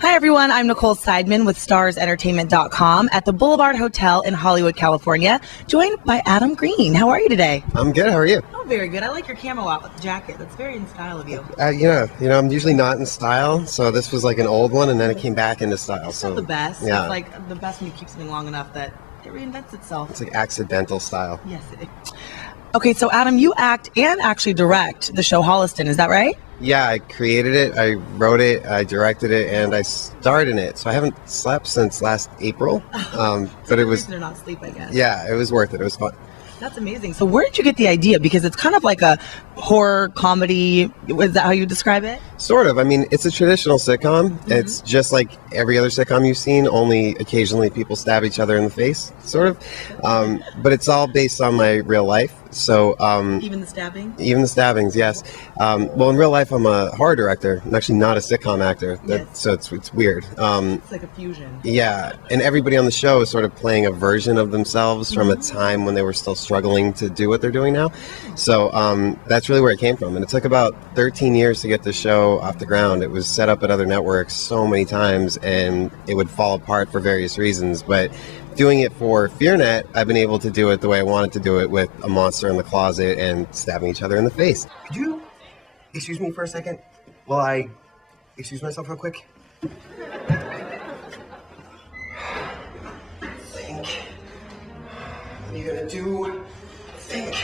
Hi, everyone. I'm Nicole Seidman with StarsEntertainment.com at the Boulevard Hotel in Hollywood, California, joined by Adam Green. How are you today? I'm good. How are you? Oh, very good. I like your camo out with the jacket. That's very in style of you. I'm usually not in style, so this was like an old one, and then it came back into style. It's not the best. Yeah. It's like the best when you keep something long enough that it reinvents itself. It's like accidental style. Yes, it is. Okay, so Adam, you act and actually direct the show Holliston. Is that right? Yeah, I created it, I wrote it, I directed it, and I starred in it. So I haven't slept since last April, but it was. They're not asleep, I guess. Yeah, it was worth it. It was fun. That's amazing. So where did you get the idea? Because it's kind of like a horror comedy. Is that how you describe it? Sort of. I mean, it's a traditional sitcom. Mm-hmm. It's just like every other sitcom you've seen, only occasionally people stab each other in the face, sort of. But it's all based on my real life. So even the stabbing? Even the stabbings, yes. Well, in real life, I'm a horror director. I'm actually not a sitcom actor. Yes. So it's weird. It's like a fusion. Yeah, and everybody on the show is sort of playing a version of themselves from a time when they were still struggling to do what they're doing now. So that's really where it came from. And it took about 13 years to get the show off the ground. It was set up at other networks so many times, and it would fall apart for various reasons. But doing it for FEARnet, I've been able to do it the way I wanted to do it, with a monster in the closet and stabbing each other in the face. Could you excuse me for a second while I excuse myself real quick? Think. What are you gonna do? Think.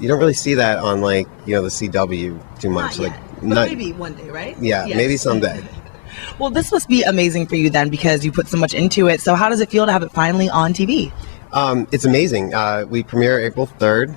You don't really see that on, like, the CW too much. Not yet, but maybe one day, right? Yeah, yes. Maybe someday. Well, this must be amazing for you then, because you put so much into it. So how does it feel to have it finally on TV? It's amazing. We premiere April 3rd,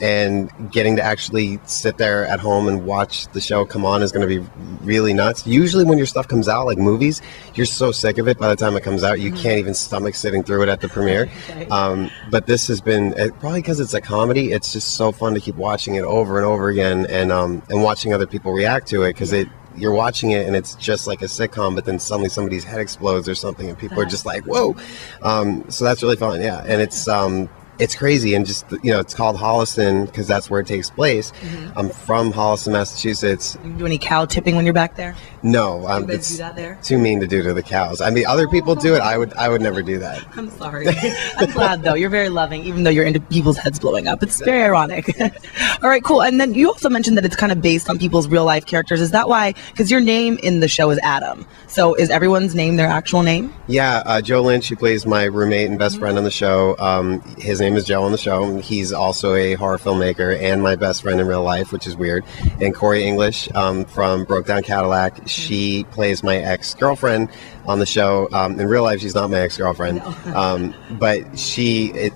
and getting to actually sit there at home and watch the show come on is going to be really nuts. Usually when your stuff comes out, like movies, you're so sick of it by the time it comes out, you can't even stomach sitting through it at the premiere. Okay. But this has been, probably because it's a comedy, it's just so fun to keep watching it over and over again, and watching other people react to it, because you're watching it and it's just like a sitcom, but then suddenly somebody's head explodes or something and people are just like, whoa. So that's really fun. Yeah. And it's crazy. And just, it's called Holliston because that's where it takes place. I'm from Holliston, Massachusetts. You do any cow tipping when you're back there? No, it's do that there? Too mean to do to the cows. I mean, other people do it. I would never do that. I'm sorry. I'm glad though. You're very loving, even though you're into people's heads blowing up. It's very ironic. All right, cool. And then you also mentioned that it's kind of based on people's real life characters. Is that why? Because your name in the show is Adam. So is everyone's name their actual name? Yeah, Joe Lynch, who plays my roommate and best friend on the show. His name is Joe on the show. He's also a horror filmmaker and my best friend in real life, which is weird. And Corey English from Broke Down Cadillac. She plays my ex-girlfriend on the show. In real life, she's not my ex-girlfriend. No. But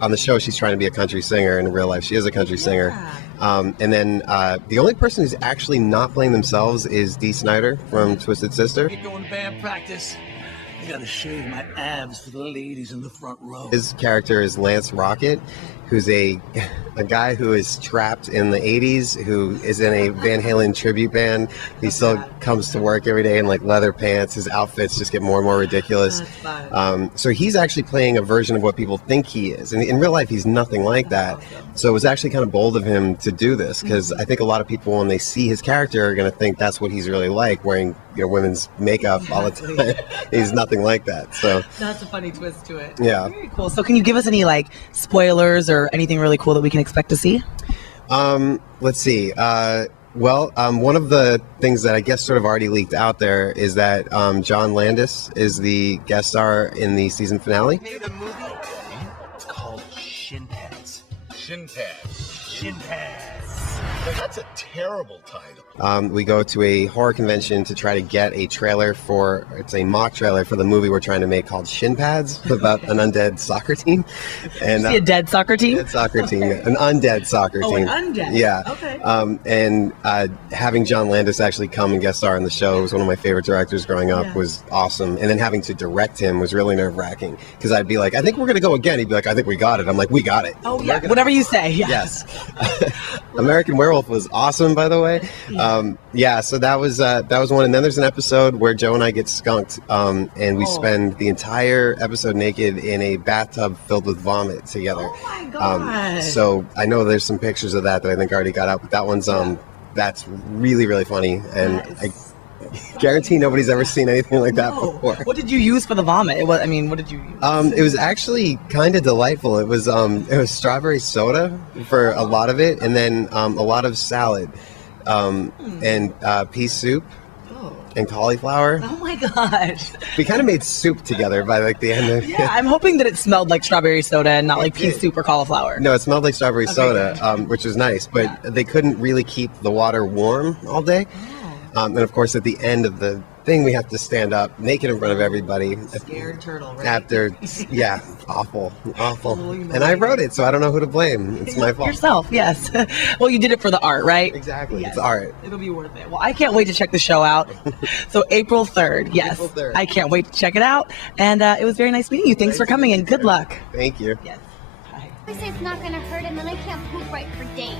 on the show, she's trying to be a country singer. And in real life, she is a country singer. And then the only person who's actually not playing themselves is Dee Snider from Twisted Sister. You're going to band practice. I gotta shave my abs for the ladies in the front row. His character is Lance Rocket, who's a guy who is trapped in the 80s, who is in a Van Halen tribute band. He still comes to work every day in like leather pants. His outfits just get more and more ridiculous. So he's actually playing a version of what people think he is. And in real life, he's nothing like that. So it was actually kind of bold of him to do this, because I think a lot of people, when they see his character, are going to think that's what he's really like, wearing women's makeup all the time. He's nothing like that. So that's a funny twist to it. Yeah. Very cool. So can you give us any like spoilers or anything really cool that we can expect to see? Let's see. One of the things that I guess sort of already leaked out there is that John Landis is the guest star in the season finale. The movie? It's called Shin Pads. Shin Pads. Shin Pads. That's a terrible title. We go to a horror convention to try to get a trailer it's a mock trailer for the movie we're trying to make called Shin Pads, about an undead soccer team. And See a dead soccer team? dead soccer team, an undead soccer team. An undead? Yeah. Okay. And having John Landis actually come and guest star in the show, was one of my favorite directors growing up, was awesome. And then having to direct him was really nerve-wracking, because I'd be like, I think we're going to go again. He'd be like, I think we got it. I'm like, we got it. Oh, yeah. Whatever you say. Yeah. Yes. American Werewolf was awesome, by the way. So that was one. And then there's an episode where Joe and I get skunked, and we spend the entire episode naked in a bathtub filled with vomit together. Oh my God. So I know there's some pictures of that I think already got out, but that one's that's really, really funny, and I guarantee nobody's ever seen anything like that before. What did you use for the vomit? What did you use? It was actually kind of delightful. It was strawberry soda for a lot of it, and then a lot of salad, and pea soup and cauliflower. Oh my gosh. We kind of made soup together by the end of it. Yeah, I'm hoping that it smelled like strawberry soda and not like pea soup or cauliflower. No, it smelled like strawberry soda, which was nice, but they couldn't really keep the water warm all day. And of course, at the end of the thing, we have to stand up naked in front of everybody. Scared turtle, right? After, awful. And I wrote it, so I don't know who to blame. It's my fault. Yourself, yes. Well, you did it for the art, right? Exactly. Yes. It's art. It'll be worth it. Well, I can't wait to check the show out. So April 3rd, yes. April 3rd. I can't wait to check it out. And it was very nice meeting you. Thanks for coming, and good luck. Thank you. Yes. Bye. I say it's not gonna hurt, and then I can't poop right for days.